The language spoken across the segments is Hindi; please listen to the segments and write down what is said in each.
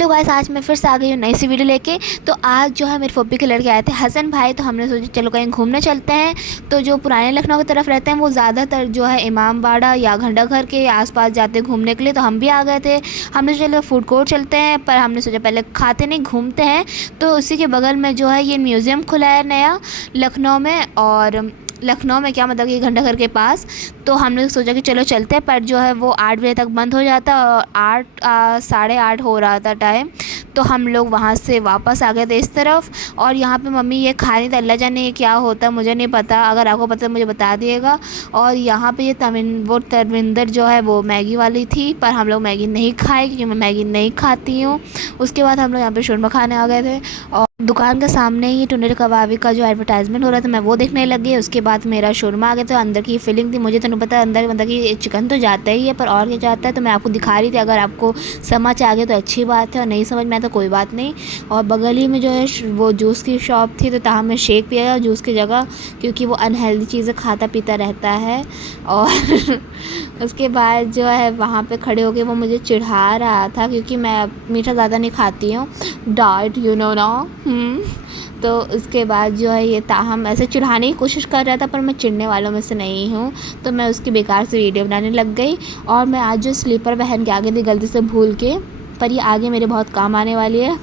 हेलो गाइस, आज मैं फिर से आ गई हूँ नई सी वीडियो लेके। तो आज जो है मेरे फूफी के लड़के आए थे हसन भाई, तो हमने सोचा चलो कहीं घूमने चलते हैं। तो जो पुराने लखनऊ की तरफ रहते हैं वो ज़्यादातर जो है इमाम बाड़ा या घंटा घर के आसपास जाते हैं घूमने के लिए। तो हम भी आ गए थे। हमने सोचा चलो फूड कोर्ट चलते हैं, पर हमने सोचा पहले खाते नहीं घूमते हैं। तो उसी के बगल में जो है ये म्यूज़ियम खुला है नया लखनऊ में, और लखनऊ में क्या मतलब कि घंटा घर के पास। तो हमने सोचा कि चलो चलते हैं, पर जो है वो 8 बजे तक बंद हो जाता और 8 साढ़े 8 हो रहा था टाइम। तो हम लोग वहाँ से वापस आ गए थे इस तरफ। और यहाँ पे मम्मी ये खा रही थी, अल्लाह जाने ये क्या होता है मुझे नहीं पता, अगर आपको पता है मुझे बता दिएगा। और यहाँ पे ये तरविंदर जो है वो मैगी वाली थी, पर हम लोग मैगी नहीं खाए क्योंकि मैं मैगी नहीं खाती हूँ। उसके बाद हम लोग यहाँ पे शोरमा खाने आ गए थे, और दुकान के सामने ही टुनर कबाबी का जो एडवर्टाइजमेंट हो रहा था मैं वो देखने लग गई। उसके बाद मेरा शोरमा आ गया। तो अंदर की फीलिंग थी, मुझे तो नहीं पता अंदर मतलब कि चिकन तो जाता ही है पर और क्या जाता है, तो मैं आपको दिखा रही थी। अगर आपको समझ आ गया तो अच्छी बात है, और नहीं समझ में आया तो कोई बात नहीं। और बगल ही में जो है वो जूस की शॉप थी, तो तहाँ मैं शेक पिया जूस की जगह, क्योंकि वो अनहेल्दी चीज़ें खाता पीता रहता है। और उसके बाद जो है वहाँ पे खड़े होके वो मुझे चिढ़ा रहा था, क्योंकि मैं मीठा ज़्यादा नहीं खाती हूँ, डाइट यू नो ना। तो उसके बाद जो है ये ताहम ऐसे चिढ़ाने की कोशिश कर रहा था, पर मैं चिढ़ने वालों में से नहीं हूँ। तो मैं उसकी बेकार से वीडियो बनाने लग गई। और मैं आज जो स्लीपर पहन के आ गई थी गलती से भूल के, पर ये आगे मेरे बहुत काम आने वाली है,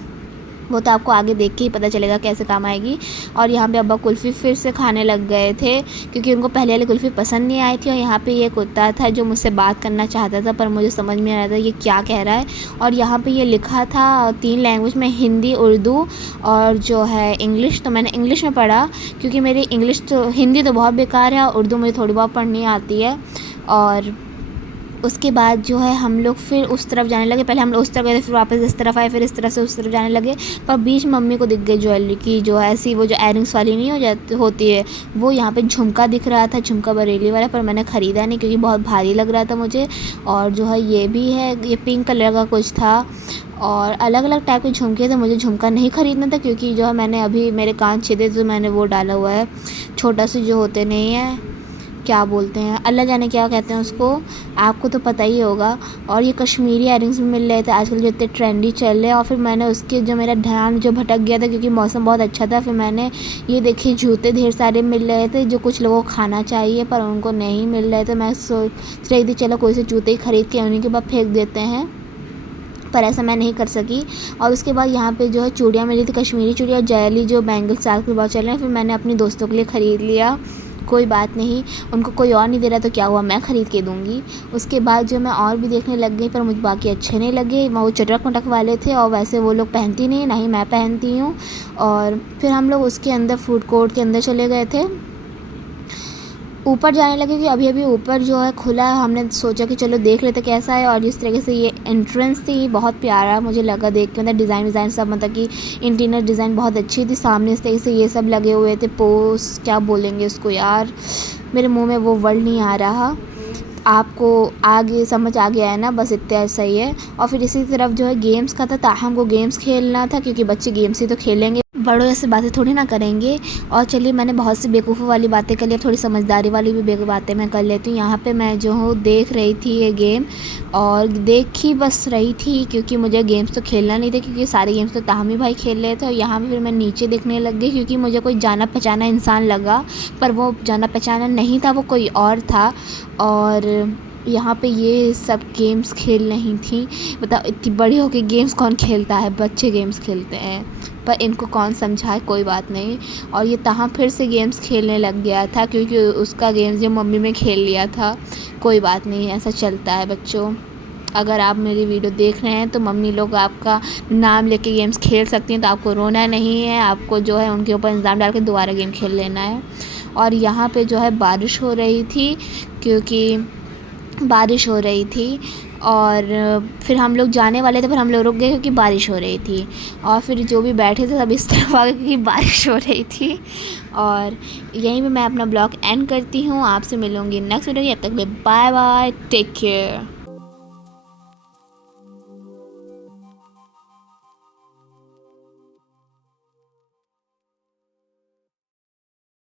वो तो आपको आगे देख के ही पता चलेगा कैसे काम आएगी। और यहाँ पे अब्बा कुल्फ़ी फिर से खाने लग गए थे, क्योंकि उनको पहले वाली कुल्फ़ी पसंद नहीं आई थी। और यहाँ पे ये कुत्ता था जो मुझसे बात करना चाहता था, पर मुझे समझ में आ रहा था ये क्या कह रहा है। और यहाँ पे ये लिखा था 3 लैंग्वेज में, हिंदी, उर्दू और जो है इंग्लिश। तो मैंने इंग्लिश में पढ़ा, क्योंकि मेरी इंग्लिश तो हिंदी तो बहुत बेकार है, उर्दू मुझे थोड़ी बहुत पढ़नी आती है। और उसके बाद जो है हम लोग फिर उस तरफ जाने लगे। पहले हम लोग उस तरफ गए थे, फिर वापस इस तरफ आए, फिर इस तरफ से उस तरफ जाने लगे। पर बीच मम्मी को दिख गई ज्वेलरी की, जो ऐसी वो जो एयरिंग्स वाली नहीं होती है, वो यहाँ पे झुमका दिख रहा था, झुमका बरेली वाला, पर मैंने ख़रीदा नहीं क्योंकि बहुत भारी लग रहा था मुझे। और जो है ये भी है, ये पिंक कलर का कुछ था, और अलग अलग टाइप के झुमके थे। मुझे झुमका नहीं ख़रीदना था, क्योंकि जो है मैंने अभी मेरे कान छिदे, तो मैंने वो डाला हुआ है छोटा सी जो होते नहीं है, क्या बोलते हैं, अल्लाह जाने क्या कहते हैं उसको, आपको तो पता ही होगा। और ये कश्मीरी इयरिंग्स भी मिल रहे थे आजकल जो इतने ट्रेंडी चल रहे हैं। और फिर मैंने उसके जो मेरा ध्यान जो भटक गया था, क्योंकि मौसम बहुत अच्छा था, फिर मैंने ये देखिए जूते ढेर सारे मिल रहे थे जो कुछ लोगों को खाना चाहिए पर उनको नहीं मिल रहे थे। मैं सोच रही थी चलो कोई से जूते ही ख़रीद के उन्हीं के बाद फेंक देते हैं, पर ऐसा मैं नहीं कर सकी। और उसके बाद यहाँ पे जो है चूड़ियाँ मिली थी, कश्मीरी चूड़ियाँ, जैली जो बैंगल्स आजकल बहुत चल रहे हैं, फिर मैंने अपनी दोस्तों के लिए ख़रीद लिया। कोई बात नहीं, उनको कोई और नहीं दे रहा तो क्या हुआ, मैं ख़रीद के दूँगी। उसके बाद जो मैं और भी देखने लग गई, पर मुझे बाकी अच्छे नहीं लगे। वो चटक मटक वाले थे, और वैसे वो लोग पहनती नहीं, ना ही मैं पहनती हूँ। और फिर हम लोग उसके अंदर फूड कोर्ट के अंदर चले गए थे, ऊपर जाने लगे कि अभी अभी ऊपर जो है खुला है। हमने सोचा कि चलो देख लेते कैसा है। और जिस तरीके से ये एंट्रेंस थी बहुत प्यारा मुझे लगा देख के, मतलब डिज़ाइन सब, मतलब कि इंटीरियर डिज़ाइन बहुत अच्छी थी। सामने इस तरीके से ये सब लगे हुए थे, पोस्ट क्या बोलेंगे उसको यार, मेरे मुंह में वो वर्ड नहीं आ रहा, आपको आगे समझ आ गया है ना, बस इतना सही है। और फिर इसी तरफ जो है गेम्स का था, ताहम को गेम्स खेलना था, क्योंकि बच्चे गेम्स ही तो खेलेंगे, बड़ों ऐसे बातें थोड़ी ना करेंगे। और चलिए मैंने बहुत सी बेवकूफ़ों वाली बातें कर ली, थोड़ी समझदारी वाली भी बातें मैं कर लेती हूँ। यहाँ पे मैं जो हूँ देख रही थी ये गेम, और देख ही बस रही थी, क्योंकि मुझे गेम्स तो खेलना नहीं था, क्योंकि सारे गेम्स तो ताहमी भाई खेल रहे थे। और यहाँ पे फिर मैं नीचे देखने लग गई, क्योंकि मुझे कोई जाना पहचाना इंसान लगा, पर वो जाना पहचाना नहीं था, वो कोई और था। और यहाँ पे ये सब गेम्स खेल रही थी। मतलब इतनी बड़ी होकर गेम्स कौन खेलता है, बच्चे गेम्स खेलते हैं, पर इनको कौन समझाए, कोई बात नहीं। और ये तहाँ फिर से गेम्स खेलने लग गया था, क्योंकि उसका गेम्स जो मम्मी में खेल लिया था। कोई बात नहीं, ऐसा चलता है बच्चों। अगर आप मेरी वीडियो देख रहे हैं तो मम्मी लोग आपका नाम लेके गेम्स खेल सकती हैं, तो आपको रोना नहीं है, आपको जो है उनके ऊपर इल्ज़ाम डाल के दोबारा गेम खेल लेना है। और यहाँ पे जो है बारिश हो रही थी, क्योंकि बारिश हो रही थी। और फिर हम लोग जाने वाले थे, पर हम लोग रुक गए क्योंकि बारिश हो रही थी। और फिर जो भी बैठे थे सब इस तरफ आ गए क्योंकि बारिश हो रही थी। और यहीं पे मैं अपना ब्लॉग एंड करती हूँ, आपसे मिलूँगी नेक्स्ट वीडियो। तब तक के लिए बाय बाय, टेक केयर।